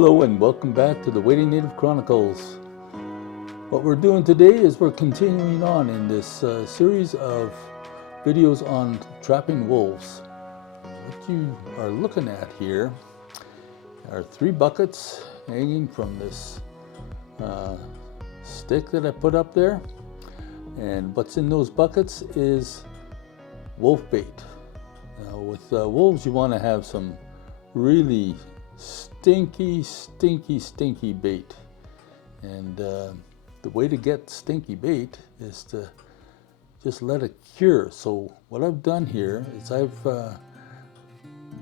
Hello and welcome back to the Waiting Native Chronicles. What we're doing today is we're continuing on in this series of videos on trapping wolves. What you are looking at here are 3 buckets hanging from this stick that I put up there, and what's in those buckets is wolf bait. Now with wolves you want to have some really stinky bait, and the way to get stinky bait is to just let it cure. So what I've done here is I've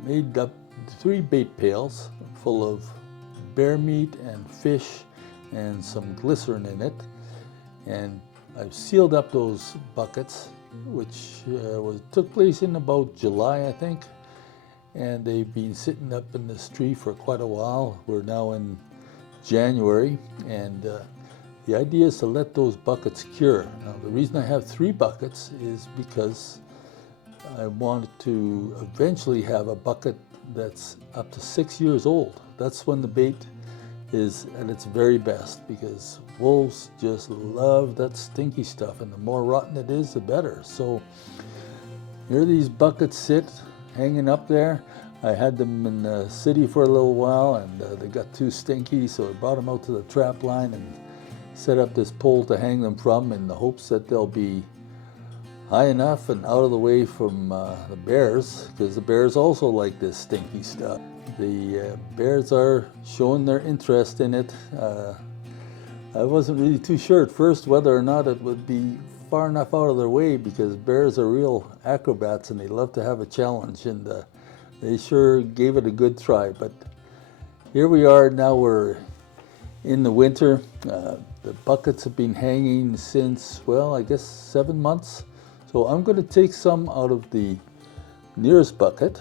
made up 3 bait pails full of bear meat and fish and some glycerin in it, and I've sealed up those buckets, which took place in about July, I think. And they've been sitting up in this tree for quite a while. We're now in January, and the idea is to let those buckets cure. Now the reason I have 3 buckets is because I wanted to eventually have a bucket that's up to 6 years old. That's when the bait is at its very best, because wolves just love that stinky stuff, and the more rotten it is, the better. So here these buckets sit hanging up there. I had them in the city for a little while, and they got too stinky, so I brought them out to the trap line and set up this pole to hang them from, in the hopes that they'll be high enough and out of the way from the bears, because the bears also like this stinky stuff. The bears are showing their interest in it. I wasn't really too sure at first whether or not it would be far enough out of their way, because bears are real acrobats and they love to have a challenge, and they sure gave it a good try. But here we are now. We're in the winter. The buckets have been hanging since, well, I guess 7 months. So I'm going to take some out of the nearest bucket.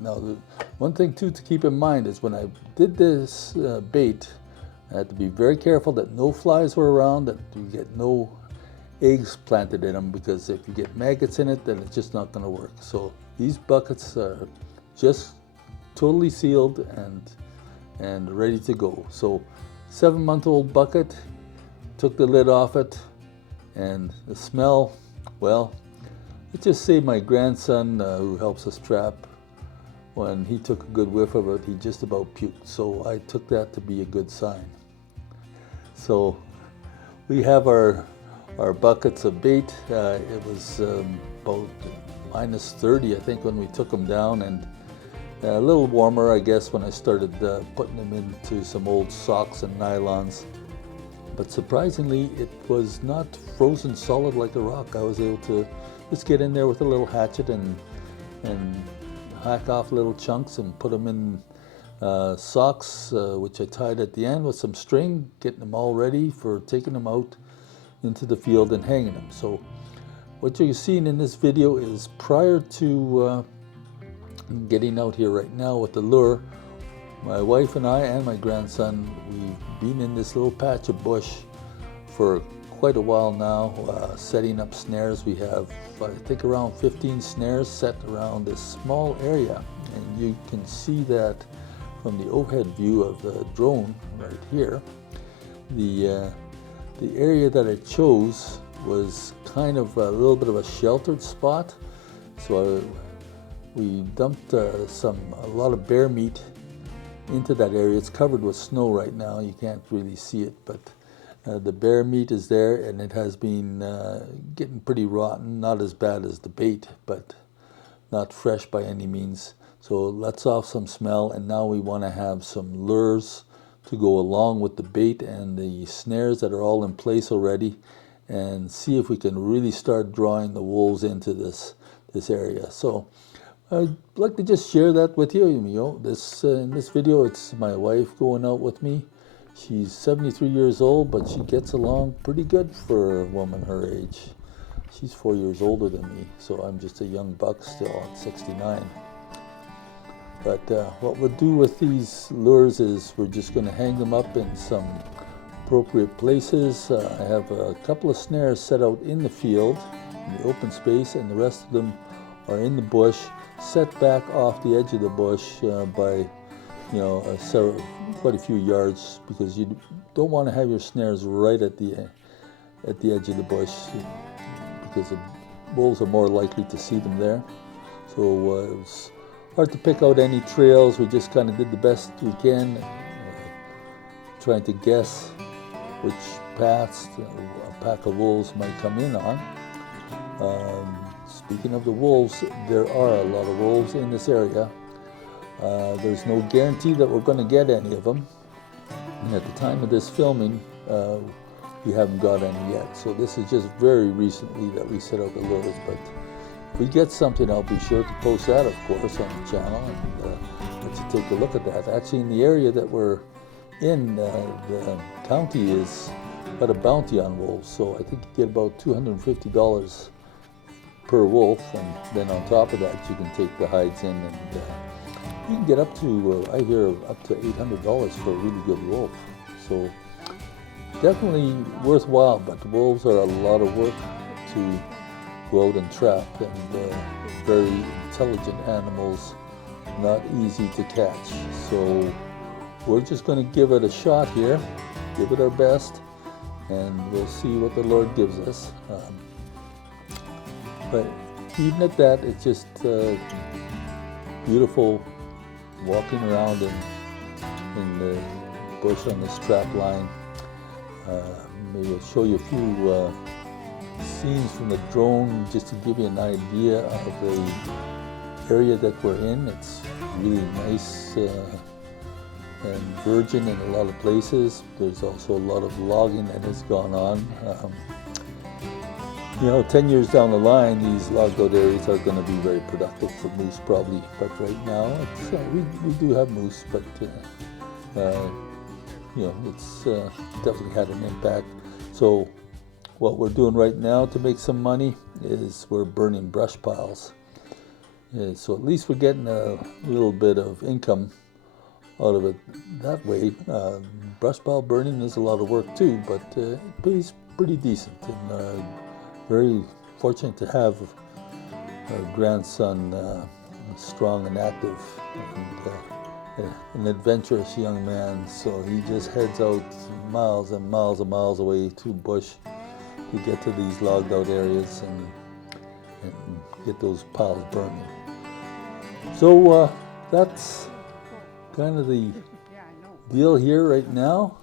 Now the one thing too to keep in mind is when I did this bait, I had to be very careful that no flies were around, that you get no eggs planted in them, because if you get maggots in it, then it's just not going to work. So these buckets are just totally sealed and ready to go. So 7-month-old bucket, took the lid off it, and the smell, well, let's just say my grandson who helps us trap, when he took a good whiff of it, he just about puked. So I took that to be a good sign. So we have our buckets of bait. It was about -30, I think, when we took them down, and a little warmer, I guess, when I started putting them into some old socks and nylons. But surprisingly, it was not frozen solid like a rock. I was able to just get in there with a little hatchet and hack off little chunks and put them in socks, which I tied at the end with some string, getting them all ready for taking them out into the field and hanging them. So what you're seeing in this video is prior to getting out here right now with the lure. My wife and I and my grandson, we've been in this little patch of bush for quite a while now, setting up snares. We have, I think, around 15 snares set around this small area, and you can see that from the overhead view of the drone right here. The area that I chose was kind of a little bit of a sheltered spot, so we dumped a lot of bear meat into that area. It's covered with snow right now, you can't really see it, but the bear meat is there, and it has been getting pretty rotten. Not as bad as the bait, but not fresh by any means. So lets off some smell, and now we want to have some lures to go along with the bait and the snares that are all in place already, and see if we can really start drawing the wolves into this area. So I'd like to just share that with you. In this video, it's my wife going out with me. She's 73 years old, but she gets along pretty good for a woman her age. She's 4 years older than me, so I'm just a young buck still at 69. But what we'll do with these lures is we're just going to hang them up in some appropriate places. I have a couple of snares set out in the field, in the open space, and the rest of them are in the bush, set back off the edge of the bush by you know, quite a few yards, because you don't want to have your snares right at the edge of the bush, because the wolves are more likely to see them there. So it was hard to pick out any trails. We just kind of did the best we can, trying to guess which paths a pack of wolves might come in on. Speaking of the wolves, there are a lot of wolves in this area. There's no guarantee that we're going to get any of them. And at the time of this filming, we haven't got any yet. So this is just very recently that we set out the lures. But if we get something, I'll be sure to post that, of course, on the channel and let you take a look at that. Actually, in the area that we're in, the county is got a bounty on wolves. So I think you get about $250 per wolf, and then on top of that, you can take the hides in, and you can get up to, I hear, up to $800 for a really good wolf. So definitely worthwhile, but wolves are a lot of work to go out and trap, and very intelligent animals, not easy to catch. So we're just going to give it a shot here, give it our best, and we'll see what the Lord gives us. But even at that, it's just beautiful walking around in the bush on this trap line. Maybe I'll show you a few scenes from the drone just to give you an idea of the area that we're in. It's really nice and virgin in a lot of places. There's also a lot of logging that has gone on. You know, 10 years down the line, these logged out areas are going to be very productive for moose, probably. But right now, it's, we do have moose, but you know, it's definitely had an impact. So what we're doing right now to make some money is we're burning brush piles. So at least we're getting a little bit of income out of it that way. Brush pile burning is a lot of work too, but it pays pretty decent. And very fortunate to have our grandson strong and active, and an adventurous young man. So he just heads out miles and miles and miles away to bush to get to these logged out areas and get those piles burning. So that's kind of the deal here right now.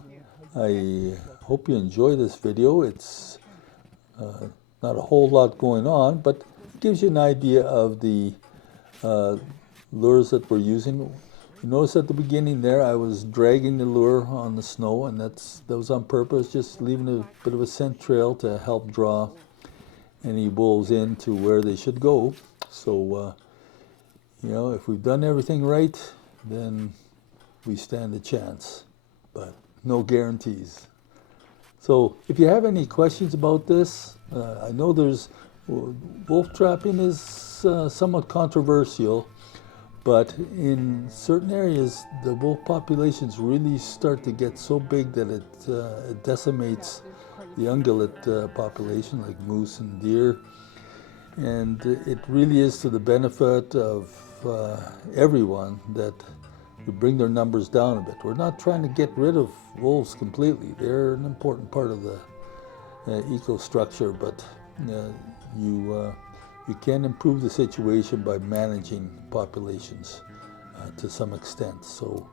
I hope you enjoy this video. It's not a whole lot going on, but it gives you an idea of the lures that we're using. You notice at the beginning there, I was dragging the lure on the snow, and that was on purpose, just leaving a bit of a scent trail to help draw any wolves in to where they should go. So, you know, if we've done everything right, then we stand a chance, but no guarantees. So if you have any questions about this, I know wolf trapping is somewhat controversial, but in certain areas, the wolf populations really start to get so big that it decimates the ungulate population, like moose and deer. And it really is to the benefit of everyone that we bring their numbers down a bit. We're not trying to get rid of wolves completely. They're an important part of the ecostructure, but you can improve the situation by managing populations to some extent. So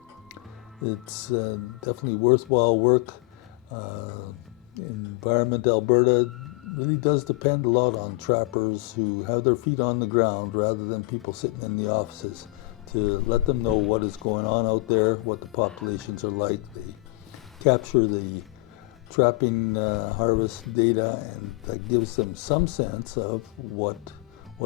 it's definitely worthwhile work. Environment Alberta really does depend a lot on trappers who have their feet on the ground rather than people sitting in the offices, to let them know what is going on out there, what the populations are like. They capture the trapping harvest data, and that gives them some sense of what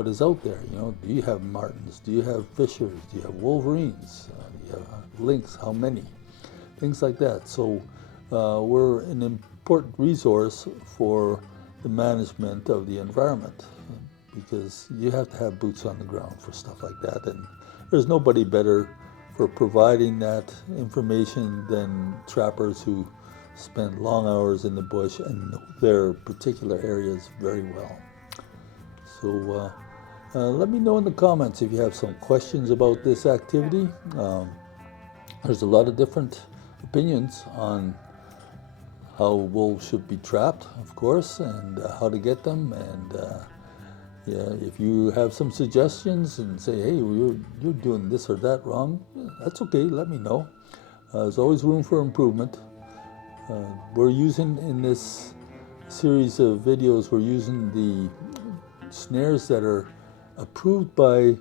is out there. You know, do you have martens? Do you have fishers? Do you have wolverines? Do you have lynx? How many? Things like that. So we're an important resource for the management of the environment, because you have to have boots on the ground for stuff like that, and there's nobody better for providing that information than trappers who spend long hours in the bush and know their particular areas very well. So let me know in the comments if you have some questions about this activity. There's a lot of different opinions on how wolves should be trapped, of course, and how to get them. And yeah, if you have some suggestions and say, hey, you're doing this or that wrong, that's okay, let me know. There's always room for improvement. We're using, in this series of videos, we're using the snares that are approved by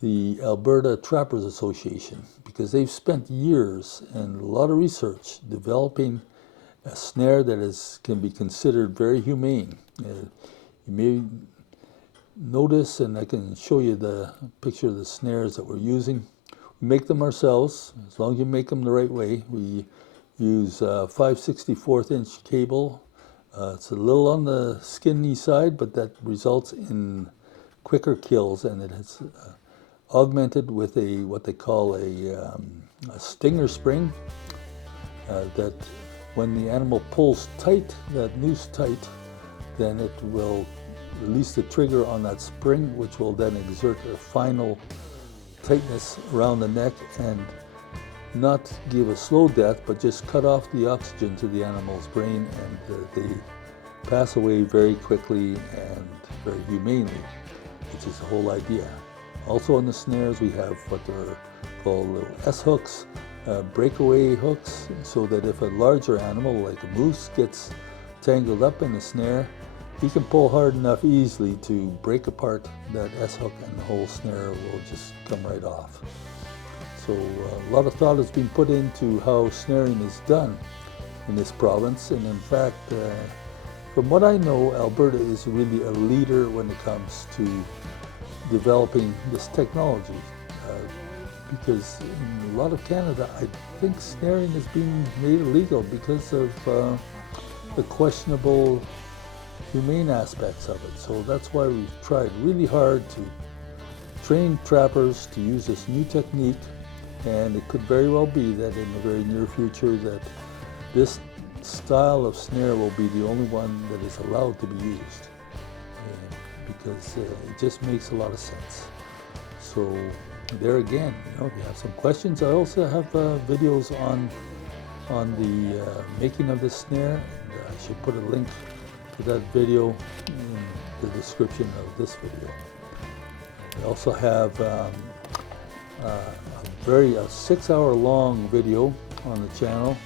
the Alberta Trappers Association, because they've spent years and a lot of research developing a snare that can be considered very humane. You may notice, and I can show you the picture of the snares that we're using. We make them ourselves, as long as you make them the right way. We use 5/64 inch cable. It's a little on the skinny side, but that results in quicker kills, and it is augmented with what they call a stinger spring, that when the animal pulls tight, that noose tight, then it will release the trigger on that spring, which will then exert a final tightness around the neck and not give a slow death, but just cut off the oxygen to the animal's brain, and they pass away very quickly and very humanely, which is the whole idea. Also on the snares, we have what are called little S-hooks, breakaway hooks, so that if a larger animal like a moose gets tangled up in a snare, he can pull hard enough easily to break apart that S-hook, and the whole snare will just come right off. So a lot of thought has been put into how snaring is done in this province, and in fact, from what I know, Alberta is really a leader when it comes to developing this technology. Because in a lot of Canada, I think snaring is being made illegal because of the questionable humane aspects of it. So that's why we've tried really hard to train trappers to use this new technique, and it could very well be that in the very near future that this style of snare will be the only one that is allowed to be used, because it just makes a lot of sense. So there again, if you have some questions, I also have videos on the making of the snare, and I should put a link to that video in the description of this video. I also have a 6-hour-long video on the channel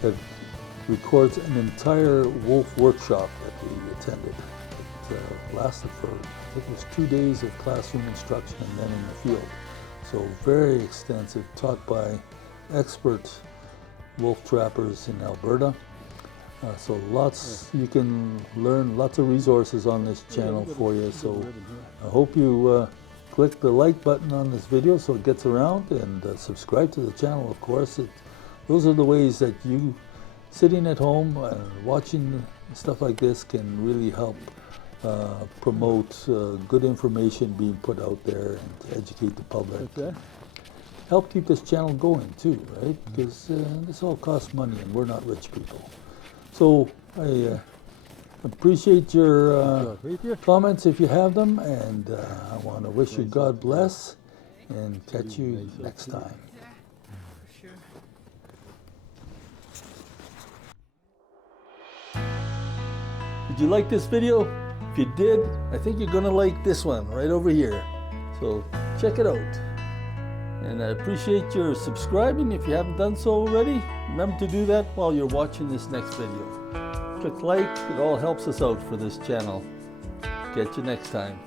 that records an entire wolf workshop that we attended. It lasted for, I think it was 2 days of classroom instruction and then in the field. So very extensive, taught by expert wolf trappers in Alberta. So lots, you can learn lots of resources on this channel for you. So I hope you click the like button on this video so it gets around, and subscribe to the channel, of course. Those are the ways that you, sitting at home watching stuff like this, can really help promote good information being put out there and to educate the public. Okay. Help keep this channel going too, right? Because this all costs money and we're not rich people. So I appreciate your comments if you have them, and I want to wish you God bless and catch you next time. Did you like this video? If you did, I think you're going to like this one right over here. So check it out. And I appreciate your subscribing if you haven't done so already. Remember to do that while you're watching this next video. Click like, it all helps us out for this channel. Catch you next time.